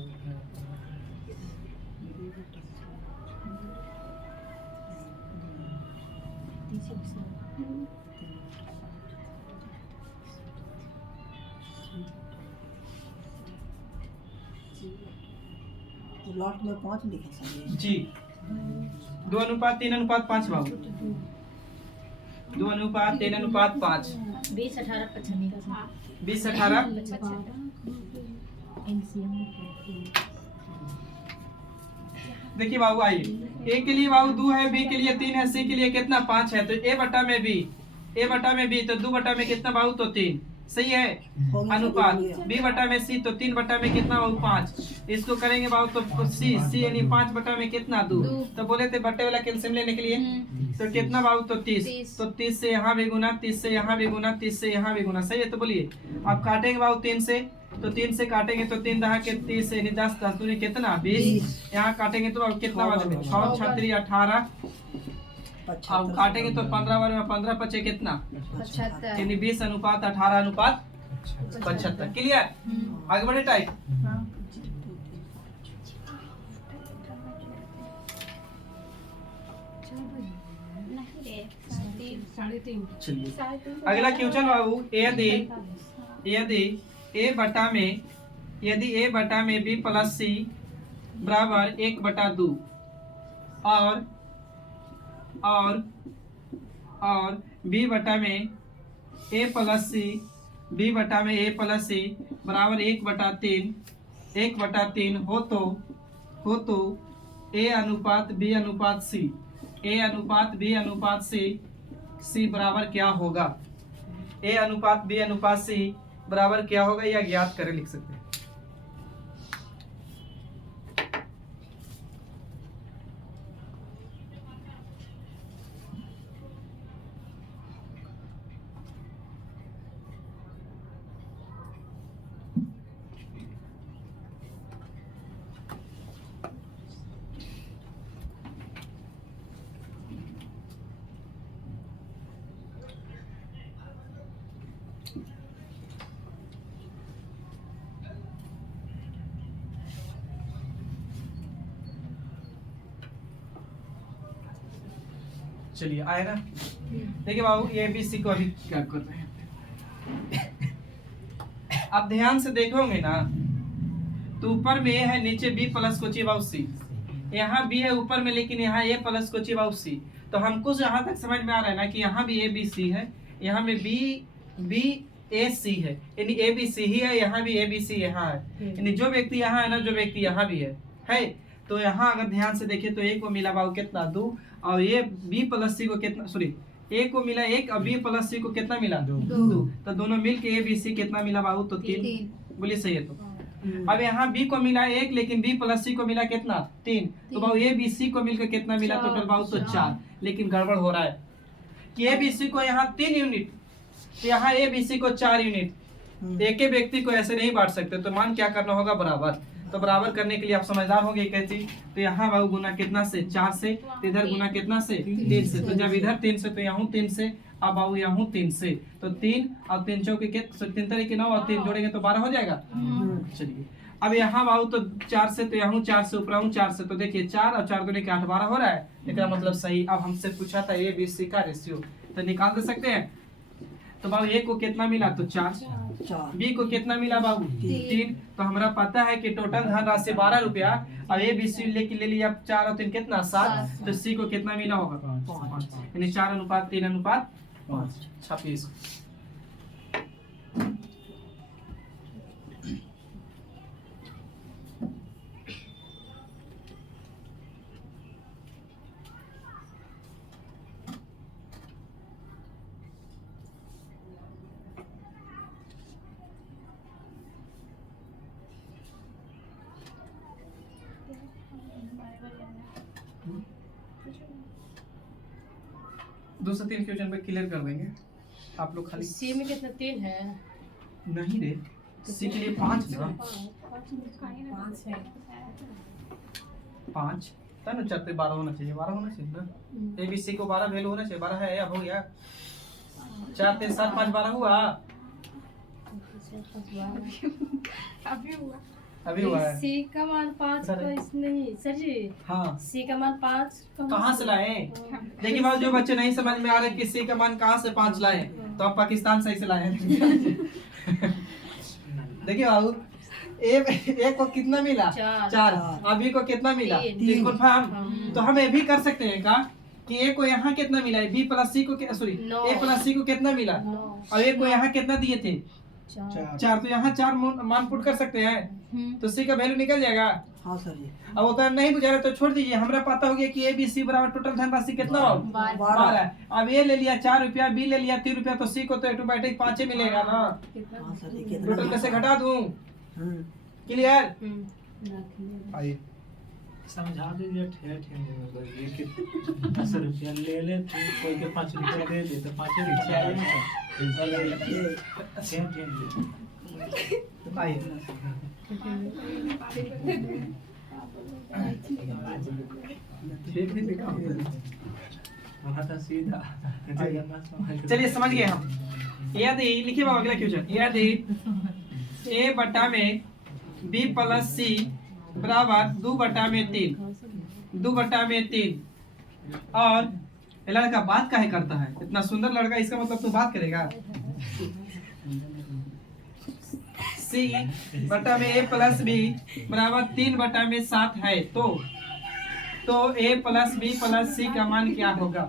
लॉट में 5 लिखे सर जी 2:3:5 बाबू, 2:3:5, 20:18 देखिए बाबू, आइए A के लिए बाबू 2 है, B के लिए 3 है, C के लिए कितना 5 है, तो A बटा में B तो 2 बटा में कितना बाबू, तो 3, सही है अनुपात, B बटा में C तो 3 बटा में कितना बाबू 5, इसको करेंगे बाबू तो C यानी 5 बटा में कितना 2, तो बोले थे बट्टे वाला कैल्शियम लेने के लिए, तो कितना बाबू, तो 30, तो 30 से यहाँ भी गुना, 30 से यहाँ भी गुना, 30 से यहाँ भी गुना, सही है। तो बोलिए अब काटेंगे बाबू 3 से, तो 3 से काटेंगे तो 3 दहा के 30 यानी 10, 10 दूनी कितना 20, यहाँ काटेंगे तो कितना बार में 6 6 18, अब काटेंगे तो 15 बार में 15 पचे कितना 75, यानी 20:18:75। क्लियर? आगे बढ़े टाइप। चलिए अगला क्वेश्चन बाबू, यदि A बटा में B प्लस C बराबर 1/2 और B बटा में A प्लस C बराबर 1/3 हो तो A अनुपात B अनुपात C बराबर क्या होगा, A अनुपात B अनुपात C बराबर क्या होगा, या ज्ञात करें लिख सकते हैं। चलिए आए ना, देखिए बाबू ये बी सी को अभी क्या कर रहे हैं, अब ध्यान से देखोगे ना तो ऊपर में ए है, नीचे बी प्लस को चाहिए बाबू सी, यहाँ बी है ऊपर में लेकिन यहाँ ए प्लस को चाहिए बाबू सी, तो हमको यहाँ तक समझ में आ रहा है ना कि यहाँ भी ए बी सी है, यहाँ में बी ए सी है, यानी ए बी सी ही है, यहाँ भी ए बी सी यहाँ है, यानी जो व्यक्ति यहाँ है ना, जो व्यक्ति यहाँ भी है। तो यहाँ अगर ध्यान से देखें तो ए को मिला बाबू कितना 2, और ये बी प्लस सी को कितना, सॉरी ए को मिला 1 और बी प्लस सी को कितना मिला 2, तो दोनों मिल के ए बी सी कितना मिला बाबू, तो 3, बोलिए सही है। तो अब यहाँ बी को मिला 1 लेकिन बी प्लस सी को मिला कितना 3, तो बाबू ए बी सी को मिलकर कितना मिला टोटल बाबू, तो 4, लेकिन गड़बड़ हो रहा है कि ए बी सी को यहाँ 3 यूनिट, तो यहाँ ए बी सी को 4 यूनिट, एक ही व्यक्ति को ऐसे नहीं बांट सकते, तो मान क्या करना होगा बराबर, तो बराबर करने के लिए आप समझदार होंगे कैसे। तो यहाँ बाबू गुना कितना से 4 से, तो इधर गुना कितना से 3 से। तो जब इधर 3 से तो यहाँ 3 से, अब बाबू यहाँ 3 से। तो 3 और 3 चौके के 3 तरीके 9 और 3 जोड़ेंगे तो 12 हो जाएगा। चलिए अब यहाँ बाबू तो 4 से, तो यहाँ 4 से, ऊपर 4 से। तो देखिए 4 और 4 दूनी के 8 12 हो रहा है, इसका मतलब सही। अब हमसे पूछा था ए बी सी का रेशियो, तो निकाल दे सकते हैं। तो बाबू ए को कितना मिला, तो 4, बी को कितना मिला बाबू 3। तो हमारा पता है कि टोटल धनराशि 12 रुपया। अब ए बी सी लेके ले लिया 4 और 3 कितना 7। तो सी को कितना मिला होगा 5, यानी 4:3:5 छापिए इसको। दो से 3 क्वेश्चन पे क्लियर कर देंगे आप लोग खाली। सी में कितना 3 है? नहीं रे, सी के लिए 5 ना, 5 है 5 तब 4 से 12 होना चाहिए, 12 होना चाहिए ना। ए बी सी को 12 वैल्यू होना चाहिए, 12 है या हो गया 4 3 7 5 12 हुआ, अभी हुआ है। सी का मान 5 का नहीं सर जी। हाँ सी का मान 5 कहाँ से लाए? देखिए बाबू जो बच्चे नहीं समझ में आ रहे कि सी का मान कहाँ से 5 लाए, तो आप पाकिस्तान सही से लाए हैं। देखिए बाबू ए को कितना मिला 4, अभी को कितना मिला 3 कन्फर्म। तो हम ये भी कर सकते हैं का कि ए को यहाँ कितना मिला है, बी प्लस सी को सॉरी ए प्लस सी को कितना मिला, और ए को यहाँ कितना दिए थे 4। तो यहाँ 4 मान पुट कर सकते हैं, तो सी का वैल्यू निकल जाएगा। हाँ सर जी। अब उतना नहीं बुझा रहे तो छोड़ दीजिए। हमरा पता हो गया कि ए बी सी बराबर टोटल धनराशि कितना हो 12। अब ए ले लिया 4 रुपया, बी ले लिया 3 रुपया, तो सी को तो ऑटोमेटिक 5 मिलेगा ना। हाँ सर जी। टोटल में से घटा दूं, क्लियर? आइए समझा दीजिए ठेठ ये कि 10 रुपया ले ले तो कोई के 5 रुपया दे दे तो 5 रुपया आइए सीधा। चलिए समझ गए हम। यदि लिखिए बाबा अगला क्वेश्चन, यदि ए बटा में बी प्लस सी बराबर 2/3 और ये लड़का बात काहे करता है, इतना सुंदर लड़का, इसका मतलब तो बात करेगा। सी बटा में ए प्लस बी बराबर 3/7 है, तो ए प्लस बी प्लस सी का मान क्या होगा?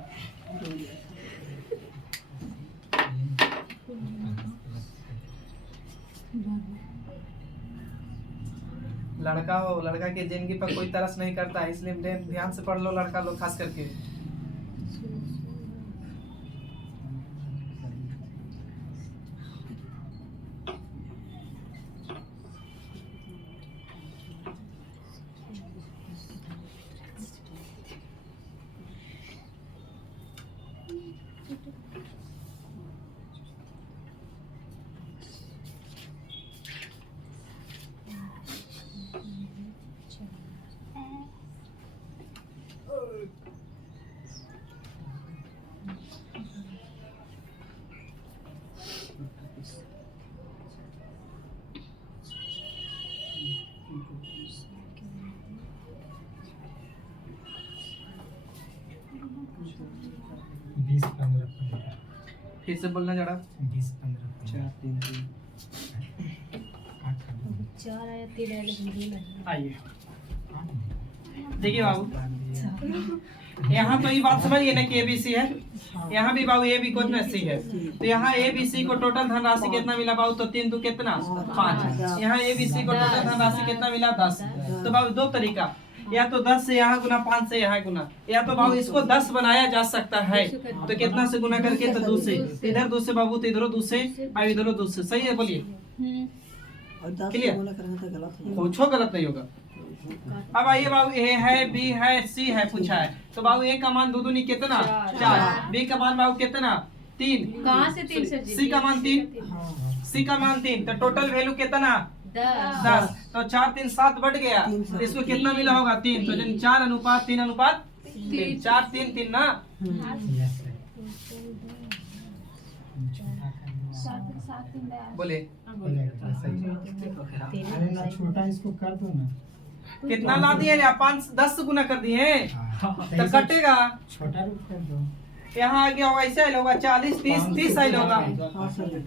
लड़का हो, लड़का की जिंदगी पर कोई तरस नहीं करता है, इसलिए ध्यान से पढ़ लो लड़का लोग खास करके। फिर से बोलना जरा। 4 आया 3 आया लेकिन 2 नहीं। आइए देखिए बाबू, यहाँ तो ये बात समझिए ना कि ए बी सी है, यहाँ भी बाबू ए बी को सी है। तो यहाँ ए बी सी को टोटल धनराशि कितना मिला बाबू, तो 3 2 कितना 5। यहाँ ए बी सी को टोटल धनराशि कितना मिला 10। तो बाबू दो तरीका, या तो 10 से यहाँ गुना, 5 से यहाँ गुना, या तो बाबू इसको 10 बनाया जा सकता है। तो कितना से गुना करके, तो 2 से, इधर 2 से बाबू, तो इधरो 2 से और इधरो 2 से। सही है बोलिए, क्लियर? कुछ गलत नहीं होगा। अब आइए बाबू, ए है बी है सी है पूछा है, तो बाबू ए का मान 2 दूनी कितना 4, बी का मान बाबू कितना 3, कहाँ से 3 सर जी? सी का मान 3, सी का मान 3, तो टोटल वैल्यू कितना 10 10। तो 4 3 7 बढ़ गया, तीन तो से इसको कितना मिला होगा? 3। तो यानी 4 अनुपात 3 अनुपात 3, 4 3 3 ना। Yes sir. बोले अरे ना छोटा इसको कर दो ना। कितना ला दिए या 5 10 से गुना कर दिए तो कटेगा। छोटा रूप कर दो। यहाँ आ गया होगा, ऐसे आइल होगा 40 30 30 आइल होगा। हाँ सर ये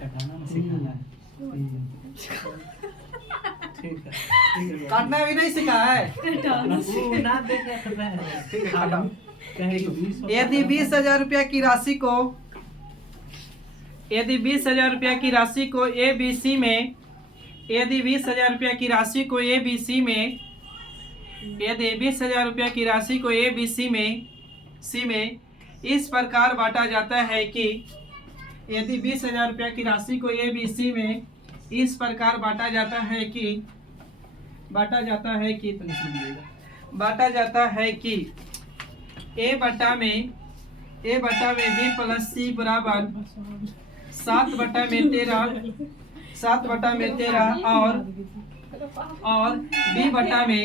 ठीक है। काटना भी नहीं सीखा है। वो ना देखे तो मैं ठीक है, काटा। कहे कि 20 यदि 20,000 रुपया की राशि को यदि 20,000 रुपया की राशि को ABC में यदि 20,000 रुपया की राशि को ABC में यदि 20,000 रुपया की राशि को ABC में C में इस प्रकार बांटा जाता है कि यदि 20,000 रुपया की राशि को ABC में इस प्रकार बांटा जाता है कि बांटा जाता है कि A बटा में B प्लस C बराबर 7 बटा में 13 और B बटा में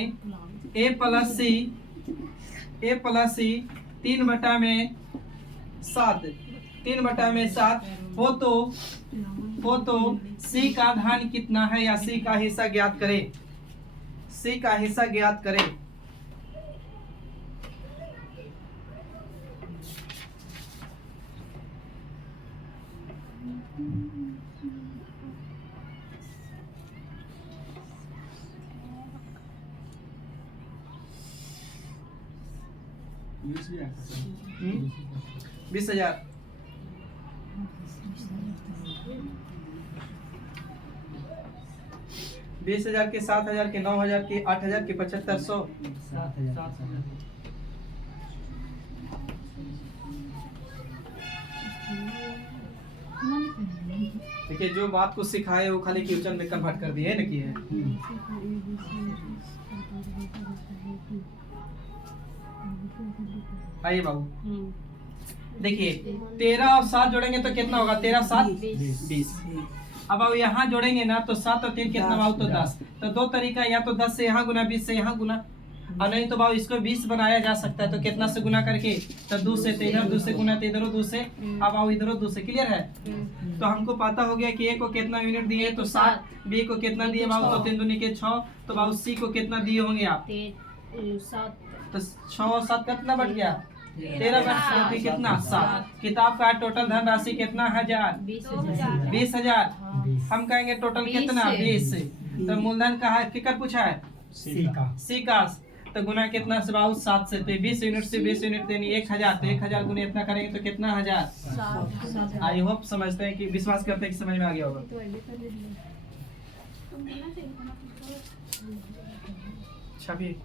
A प्लस C 3 बटा में 7 हो तो C का धान कितना है या C का हिस्सा ज्ञात करें। हम्म? 20,000 20,000 के 7,000 के 9,000 के 8,000 के 7,500 देखिए जो बात को सिखाए वो खाली क्वेश्चन में कन्वर्ट कर दिए ना कि है। आइए बाबू देखिए 13 और 7 जोड़ेंगे तो कितना होगा? 13 7 20। अब यहाँ जोड़ेंगे ना तो 7 और 3 कितना बाबू? तो 10। तो दो तरीका, या तो 10 से यहाँ गुना 20 से यहाँ गुना, और नहीं तो बाबू इसको 20 बनाया जा सकता है। तो कितना से गुना करके? तो 2 से, तो इधर 2 से गुना, तो इधर 2 से, अब आओ इधर 2 से। क्लियर है? तो हमको पता हो गया कि A को कितना यूनिट दिए तो 7, B को कितना दिए बाबू? तो 3 दूनी के 6। तो बाबू C को कितना दिए होंगे आप? 7 तो 6 और 7 कितना बढ़ गया? 13 बट कितना? 7। किताब का टोटल धनराशि कितना? 20,000। हम कहेंगे टोटल कितना? 20। तो मूलधन कहा किकर पूछा है? सी का। तो गुना कितना से बाबू? 7 से। तो 20 यूनिट से 20 यूनिट देनी 1,000। तो 1,000 गुना इतना करेंगे तो कितना? 1,000। आई होप समझते हैं कि विश्वास करते हैं कि समझ में आ गया होगा। छवि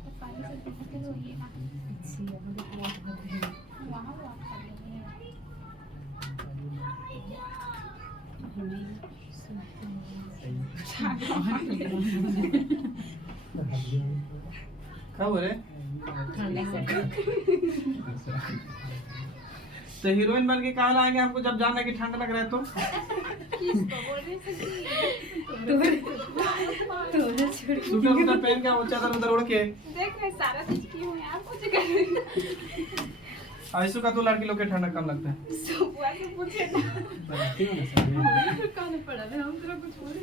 क्या बोले? तो हीरोइन बन के कहा लाएंगे हमको जब जाना कि ठंड लग रहा है? तो सूटर वूटर पहन के वो चादर उधर उड़ के देख रहे सारा चीज की हूं यार, कुछ कर ऐसो का तो लड़की लोग के ठंडा कम लगता है। सुबह से पूछे कौन पड़ा है? हम तेरा कुछ बोले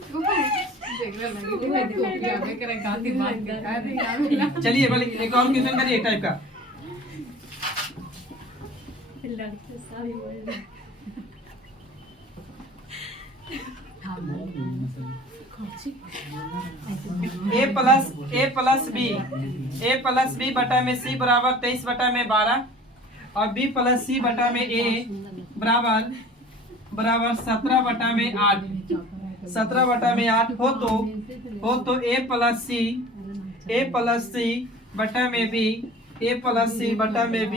देख रहे लगे देख रहे गांधी बात कर। चलिए बोले एक और क्वेश्चन करिए एक टाइप का। लड़के सारी बोल रहे A प्लस बी बटा में C बराबर 23 बटा में 12 और B प्लस C बटा में A बराबर 17 बटा में 8। 17 बटा में 8 हो तो A प्लस C बटा में B A प्लस C बटा में B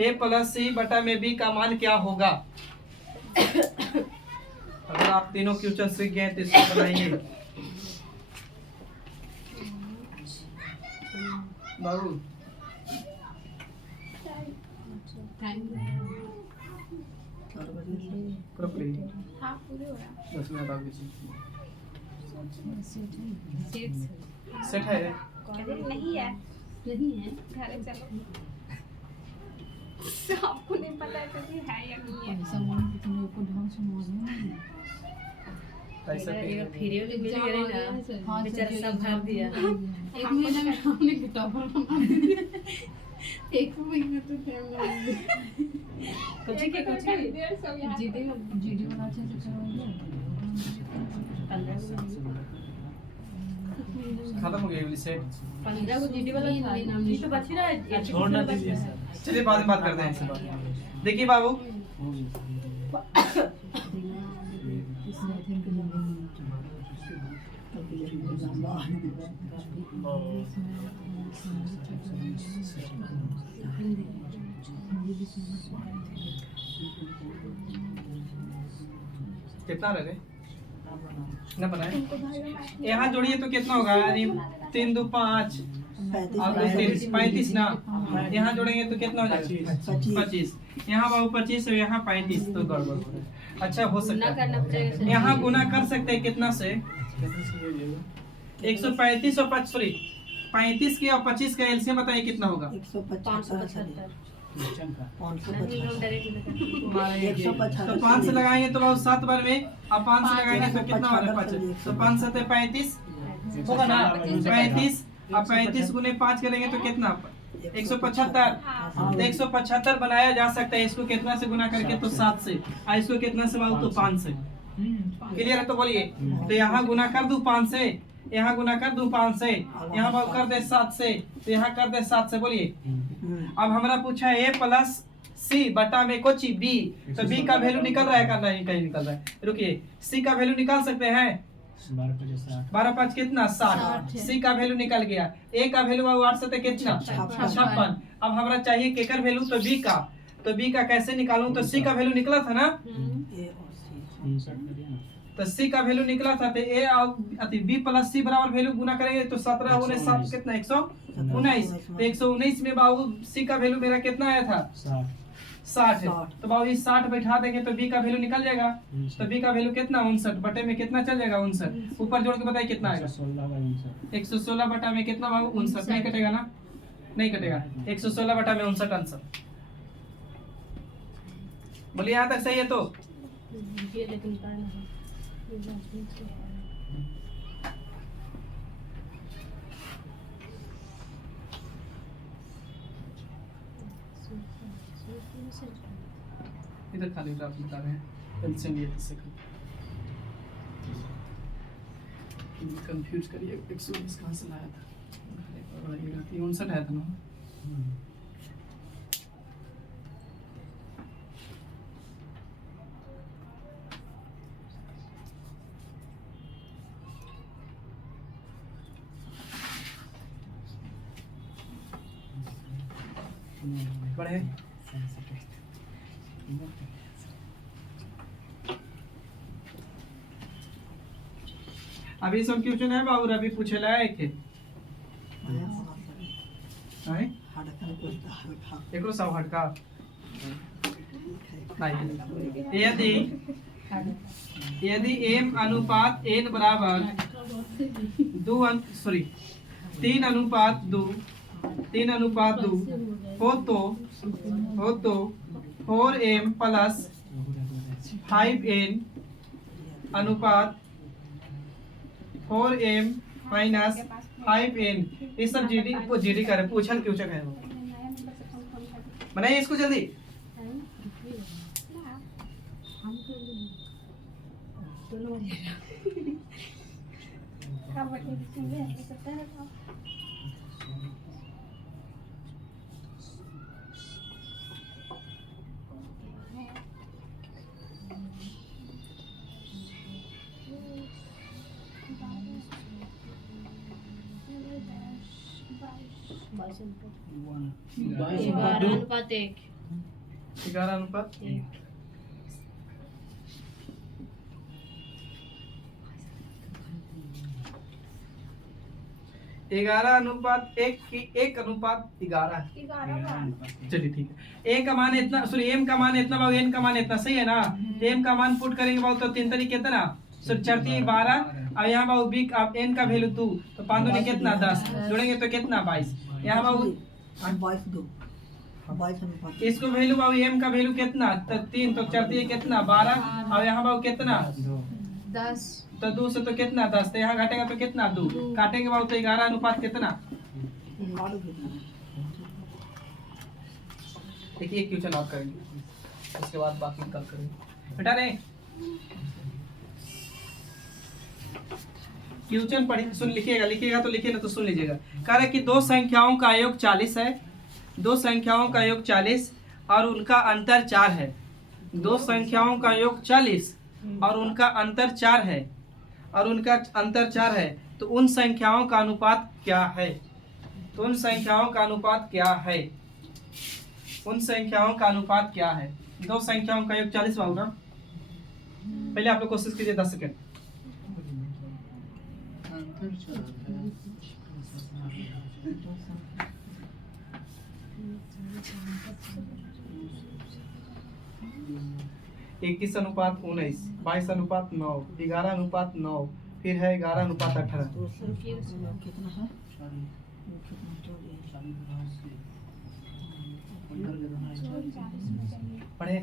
A प्लस C बटा में B का मान क्या होगा? अगर आप तीनों क्वेश्चन सीख गए तो इसको बनाइए बाबू। हाँ पूरे हो रहा 10 मिनट आगे सेट है नहीं है नहीं है घर चलो आपको नहीं पता है कि है या नहीं है पैसा मान के तुम लोग को ढंग से मालूम नहीं पैसा हाँ, बेचारा सब भर दिया। एक महीना में हमने किताब बना दी एक महीना तो टाइम लगा कुछ के कुछ जीडी जीडी बनाते हैं तो खत्म हो गई वाली सेट 15 को जीडी वाला था ये तो बच रहा है छोड़ना दीजिए सर। चलिए बाद में बात करते हैं इससे बात। देखिए बाबू कितना रह गए ना बनाए यहाँ जोड़िए तो कितना होगा यानी 3 2 5 और 35 ना यहाँ जोड़ेंगे तो कितना हो जाएगा 25 यहाँ बाबू 25 और यहाँ 35 तो गड़बड़ हो रहा है। अच्छा हो सकता है यहाँ गुना कर सकते हैं कितना से 135 और 35 के और 25 का एलसीएम बताइए कितना होगा 175 तो 5 से लगाएंगे तो बहुत 7 बार में अब 5 से लगाएंगे तो कितना होगा 35 तो 5 7 35 होगा ना 35 अब 35 गुने 5 करेंगे तो कितना 175 तो 175 बनाया जा सकता है। इसको कितना से गुना करके तो 7 से और इसको कितना से बाबू तो 5 से क्लियर है तो बोलिए तो यहाँ गुना कर दूं 5 से यहाँ गुना कर दूं 5 से यहाँ बाबू कर दे 7 से तो यहाँ कर दे 7 से बोलिए। अब हमारा पूछा है A प्लस C बटा में कुछ B तो B का वैल्यू निकल रहा है का नहीं कहीं निकल रहा है रुकिए C का वैल्यू निकाल सकते हैं 12 5 कितना 60 C का वैल्यू निकल गया A का वैल्यू 8 से कितना 56 अब हमारा चाहिए केकर वैल्यू तो B का कैसे निकालूं तो C का वैल्यू निकला था ना तो C का वैल्यू निकला था तो A और B प्लस C बराबर वैल्यू गुना करेंगे तो 17 गुने 7 कितना 119 तो 119 में बाबू C का वैल्यू मेरा कितना आया था 60 तो बाबू इस 60 बैठा देंगे तो B का वैल्यू निकल जाएगा तो B का वैल्यू कितना 59 बटे में कितना चल जाएगा 59 ऊपर जोड़ के बताइए कितना आएगा 116 बटा में कितना बाबू 59 नहीं कटेगा ना नहीं कटेगा 116 बटा में 59 आंसर बोलिए यहाँ तक सही है तो लेकिन करना है इधर खाली ग्राफ बता रहे हैं एलसीएम ये से कंफ्यूज करिए 119 कहां से लाया था 59 है था ना बढ़े अभी सब क्वेश्चन है बाबू अभी पूछे लाए थे हैं एकरो सब हटका यदि m अनुपात n बराबर 3 अनुपात 2 हो तो 4m प्लस 5n अनुपात 4m माइनस 5n ये सब जीडी करे पूछल क्यों है बनाइए इसको जल्दी अनुपात 1 11 अनुपात 1 की 1 अनुपात 11 चलिए ठीक है ए का मान इतना सॉरी एम का मान इतना बाबू एन का मान इतना सही है ना एम का मान पुट करेंगे बाबू तो 3 तरीके कितना सो चढ़ती 12 और यहाँ बाबू बी अब एन का वैल्यू 2 तो 5 दूनी कितना 10 जोड़ेंगे तो कितना 22 यहाँ बाबू 22 2 22 अनुपात इसको वैल्यू बाबू एम का वैल्यू कितना तो 3 तो चढ़ती है कितना 12 और यहाँ बाबू कितना 10 तो 2 से तो कितना 10 तो यहाँ घटेगा तो कितना 2 काटेंगे बाबू तो 11 अनुपात कितना देखिए एक क्वेश्चन और करेंगे उसके बाद बाकी कल करेंगे बेटा रे क्वेश्चन पढ़ी सुन लिखिएगा तो लिखिए ना तो सुन लीजिएगा कह रहा है कि दो संख्याओं का योग 40 है दो संख्याओं का योग 40 और उनका अंतर 4 है दो संख्याओं का योग 40 और उनका अंतर 4 है और उनका अंतर 4 है तो उन संख्याओं का अनुपात क्या है तो उन संख्याओं का अनुपात क्या है उन संख्याओं का अनुपात क्या है दो संख्याओं का योग 40 होगा पहले आप लोग कोशिश कीजिए 10 सेकंड इक्कीस अनुपात 19 22 अनुपात 9 11 अनुपात 9 फिर है 11 अनुपात 18 कितना है पढ़े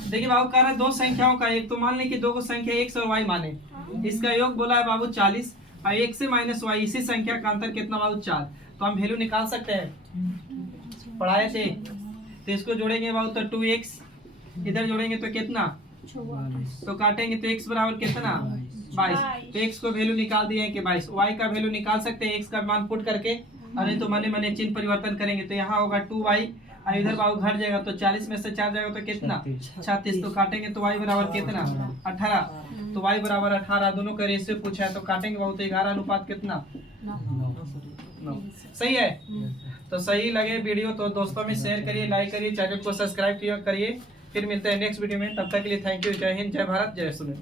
देखिए बाबू कह रहा है दो संख्याओं का एक तो मान लें कि दो को संख्या x और y माने इसका योग बोला है बाबू 40 और x से माइनस y इसी संख्या का अंतर कितना बाबू 4 तो हम वैल्यू निकाल सकते हैं पढ़ाए थे तो इसको जोड़ेंगे बाबू तो 2x इधर जोड़ेंगे तो कितना तो काटेंगे तो x बराबर कितना 22 तो x को वैल्यू निकाल दिए हैं कि 22 y का वैल्यू निकाल सकते हैं x का मान पुट करके अरे तो मने मने चिन्ह परिवर्तन करेंगे तो यहाँ होगा 2y और इधर बाबू घट जाएगा तो 40 में से 4 जाएगा तो कितना 36 तो काटेंगे तो y बराबर कितना 18 तो y बराबर 18 दोनों का रेशियो पूछा है तो काटेंगे बाबू तो 11 अनुपात कितना 9 सही है तो सही लगे वीडियो तो दोस्तों में शेयर करिए लाइक करिए चैनल को सब्सक्राइब करिए फिर मिलते हैं नेक्स्ट वीडियो में तब तक के लिए थैंक यू जय हिंद जय भारत जय सुनील